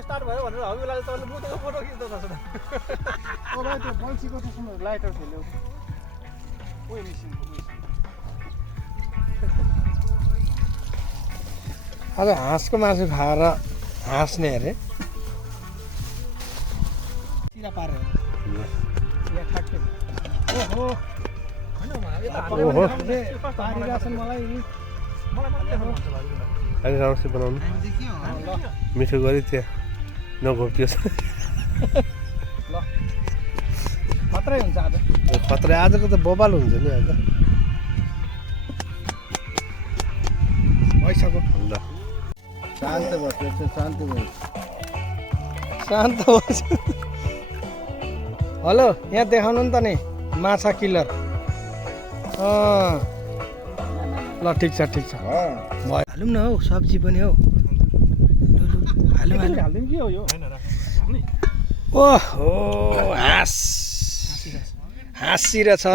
start भयो भनेर hobby बेलाले तपाईँले मुतेको फोटो खिच्दै छ ओ भाइ त्यो बल्छीको त सुन्नु लाइटर खेल्यो ओइ मिसिनको आज हाँसको मासु खाएर हाँस्ने अरे सिरा पारेर यहाँ ठाक्कै ओहो ओहो पारिरहेछन् मलाई अलि राम्रोसित बनाउनु मिठो गरी त्यहाँ नघोप्टियोस् ल मात्रै हुन्छ आज खतरा आजको त बबाल हुन्छ नि आज भइसक्यो ल शान्त बस्छ शान्त भयो शान्त बस हेलो यहाँ देखाउनु नि त नि माछा किलर ल ठिक छ भयो हालौँ न हौ सब्जी पनि हौ हालौँ हालिदिउँ के हो यो ओहो हाँसिरहेछ